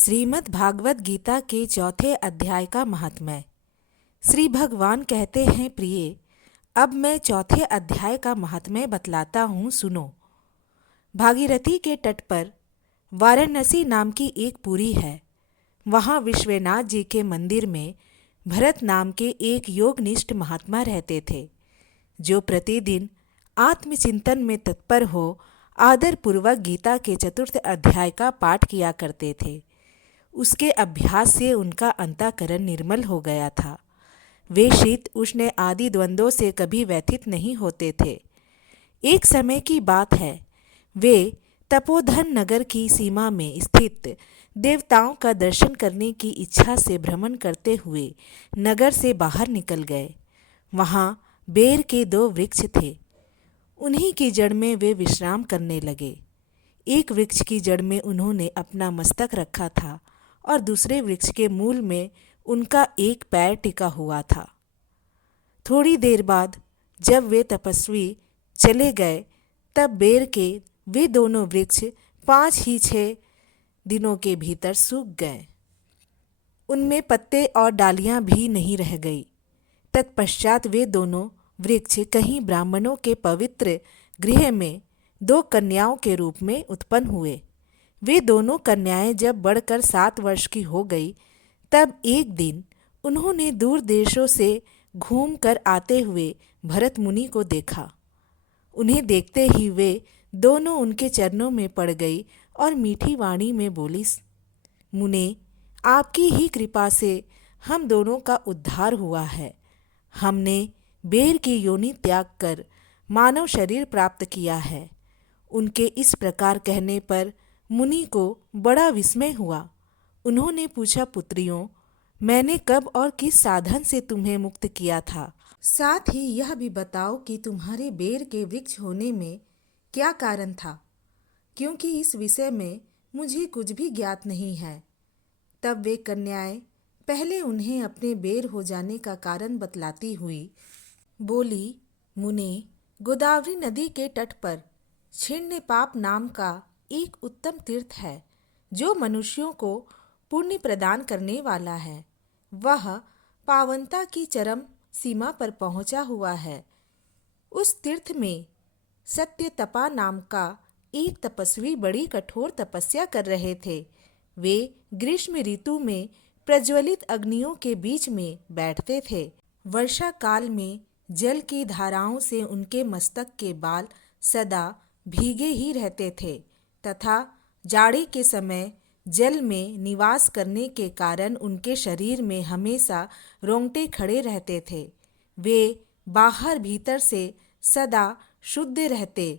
श्रीमद् भागवत गीता के चौथे अध्याय का महात्म्य। श्री भगवान कहते हैं, प्रिय, अब मैं चौथे अध्याय का महात्म्य बतलाता हूँ, सुनो। भागीरथी के तट पर वाराणसी नाम की एक पुरी है। वहाँ विश्वनाथ जी के मंदिर में भरत नाम के एक योगनिष्ठ महात्मा रहते थे, जो प्रतिदिन आत्मचिंतन में तत्पर हो आदरपूर्वक गीता के चतुर्थ अध्याय का पाठ किया करते थे। उसके अभ्यास से उनका अंतःकरण निर्मल हो गया था। वे शीत उष्ण आदि द्वंद्वों से कभी व्यथित नहीं होते थे। एक समय की बात है, वे तपोधन नगर की सीमा में स्थित देवताओं का दर्शन करने की इच्छा से भ्रमण करते हुए नगर से बाहर निकल गए। वहाँ बेर के 2 वृक्ष थे। उन्हीं की जड़ में वे विश्राम करने लगे। एक वृक्ष की जड़ में उन्होंने अपना मस्तक रखा था और दूसरे वृक्ष के मूल में उनका एक पैर टिका हुआ था। थोड़ी देर बाद जब वे तपस्वी चले गए, तब बेर के वे दोनों वृक्ष 5-6 दिनों के भीतर सूख गए। उनमें पत्ते और डालियां भी नहीं रह गई। तत्पश्चात वे दोनों वृक्ष कहीं ब्राह्मणों के पवित्र गृह में 2 कन्याओं के रूप में उत्पन्न हुए। वे दोनों कन्याएं जब बढ़कर 7 वर्ष की हो गई, तब एक दिन उन्होंने दूर देशों से घूम कर आते हुए भरत मुनि को देखा। उन्हें देखते ही वे दोनों उनके चरणों में पड़ गई और मीठी वाणी में बोली, मुने, आपकी ही कृपा से हम दोनों का उद्धार हुआ है। हमने बेर की योनि त्याग कर मानव शरीर प्राप्त किया है। उनके इस प्रकार कहने पर मुनि को बड़ा विस्मय हुआ। उन्होंने पूछा, पुत्रियों, मैंने कब और किस साधन से तुम्हें मुक्त किया था? साथ ही यह भी बताओ कि तुम्हारे बेर के वृक्ष होने में क्या कारण था, क्योंकि इस विषय में मुझे कुछ भी ज्ञात नहीं है। तब वे कन्याएं पहले उन्हें अपने बेर हो जाने का कारण बतलाती हुई बोली, मुने, गोदावरी नदी के तट पर छिन्नपाप नाम का एक उत्तम तीर्थ है, जो मनुष्यों को पुण्य प्रदान करने वाला है। वह पावनता की चरम सीमा पर पहुंचा हुआ है। उस तीर्थ में सत्यतपा नाम का एक तपस्वी बड़ी कठोर तपस्या कर रहे थे। वे ग्रीष्म ऋतु में प्रज्वलित अग्नियों के बीच में बैठते थे। वर्षा काल में जल की धाराओं से उनके मस्तक के बाल सदा भीगे ही रहते थे तथा जाड़े के समय जल में निवास करने के कारण उनके शरीर में हमेशा रोंगटे खड़े रहते थे। वे बाहर भीतर से सदा शुद्ध रहते,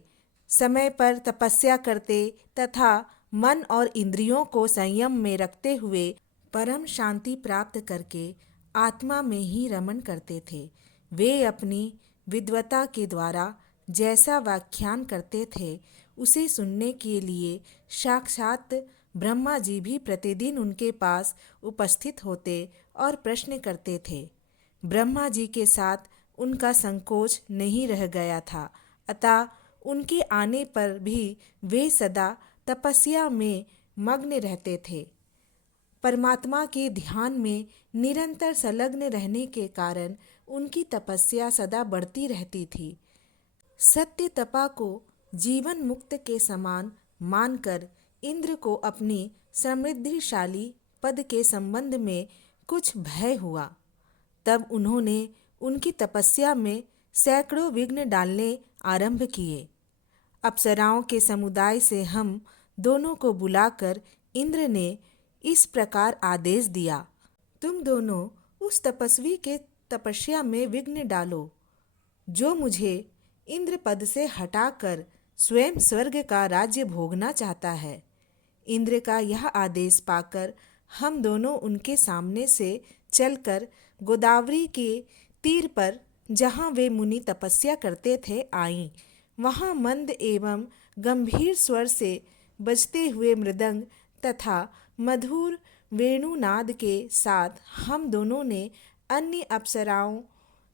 समय पर तपस्या करते तथा मन और इंद्रियों को संयम में रखते हुए परम शांति प्राप्त करके आत्मा में ही रमण करते थे। वे अपनी विद्वता के द्वारा जैसा व्याख्यान करते थे, उसे सुनने के लिए साक्षात ब्रह्मा जी भी प्रतिदिन उनके पास उपस्थित होते और प्रश्न करते थे। ब्रह्मा जी के साथ उनका संकोच नहीं रह गया था, अतः उनके आने पर भी वे सदा तपस्या में मग्न रहते थे। परमात्मा के ध्यान में निरंतर संलग्न रहने के कारण उनकी तपस्या सदा बढ़ती रहती थी। सत्य तपा को जीवन मुक्त के समान मानकर इंद्र को अपनी समृद्धिशाली पद के संबंध में कुछ भय हुआ। तब उन्होंने उनकी तपस्या में सैकड़ों विघ्न डालने आरंभ किए। अप्सराओं के समुदाय से हम दोनों को बुलाकर इंद्र ने इस प्रकार आदेश दिया, तुम दोनों उस तपस्वी के तपस्या में विघ्न डालो, जो मुझे इंद्र पद से हटाकर स्वयं स्वर्ग का राज्य भोगना चाहता है। इंद्र का यह आदेश पाकर हम दोनों उनके सामने से चलकर गोदावरी के तीर पर, जहाँ वे मुनि तपस्या करते थे, आईं। वहाँ मंद एवं गंभीर स्वर से बजते हुए मृदंग तथा मधुर वेणुनाद के साथ हम दोनों ने अन्य अप्सराओं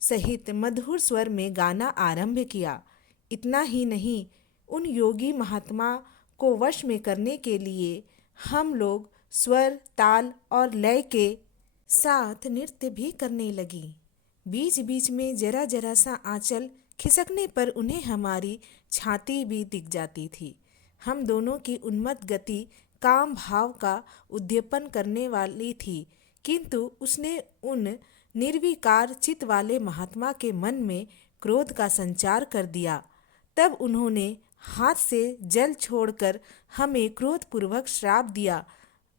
सहित मधुर स्वर में गाना आरंभ किया। इतना ही नहीं, उन योगी महात्मा को वश में करने के लिए हम लोग स्वर, ताल और लय के साथ नृत्य भी करने लगी। बीच बीच में जरा जरा सा आंचल खिसकने पर उन्हें हमारी छाती भी दिख जाती थी। हम दोनों की उन्मत्त गति काम भाव का उद्दीपन करने वाली थी, किंतु उसने उन निर्विकार चित्त वाले महात्मा के मन में क्रोध का संचार कर दिया। तब उन्होंने हाथ से जल छोड़कर हमें क्रोधपूर्वक श्राप दिया,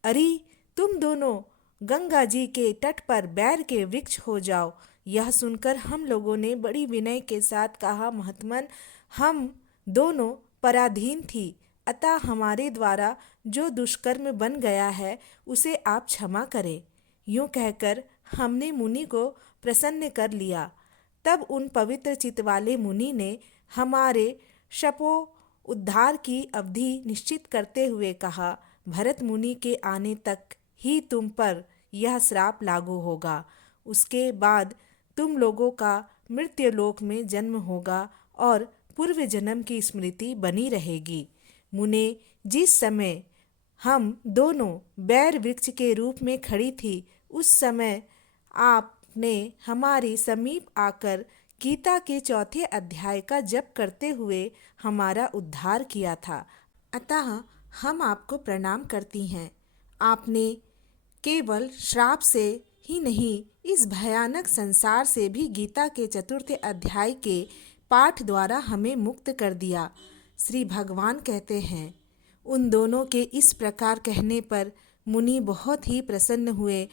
अरे तुम दोनों गंगा जी के तट पर बैर के वृक्ष हो जाओ। यह सुनकर हम लोगों ने बड़ी विनय के साथ कहा, महात्मन, हम दोनों पराधीन थी, अतः हमारे द्वारा जो दुष्कर्म बन गया है उसे आप क्षमा करें। यूं कहकर हमने मुनि को प्रसन्न कर लिया। तब उन पवित्र चित्त वाले मुनि ने हमारे शपो उद्धार की अवधि निश्चित करते हुए कहा, भरत मुनि के आने तक ही तुम पर यह श्राप लागू होगा। उसके बाद तुम लोगों का मृत्युलोक में जन्म होगा और पूर्व जन्म की स्मृति बनी रहेगी। मुने, जिस समय हम दोनों बैर वृक्ष के रूप में खड़ी थी, उस समय आपने हमारे समीप आकर गीता के 4 अध्याय का जप करते हुए हमारा उद्धार किया था, अतः हम आपको प्रणाम करती हैं। आपने केवल श्राप से ही नहीं, इस भयानक संसार से भी गीता के 4 अध्याय के पाठ द्वारा हमें मुक्त कर दिया। श्री भगवान कहते हैं, उन दोनों के इस प्रकार कहने पर मुनि बहुत ही प्रसन्न हुए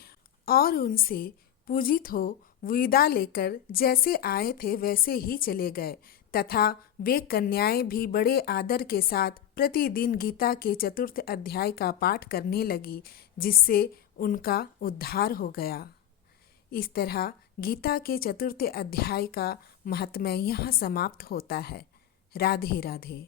और उनसे पूजित हो विदा लेकर जैसे आए थे वैसे ही चले गए, तथा वे कन्याएं भी बड़े आदर के साथ प्रतिदिन गीता के 4 अध्याय का पाठ करने लगी, जिससे उनका उद्धार हो गया। इस तरह गीता के 4 अध्याय का महात्म्य यहाँ समाप्त होता है। राधे राधे।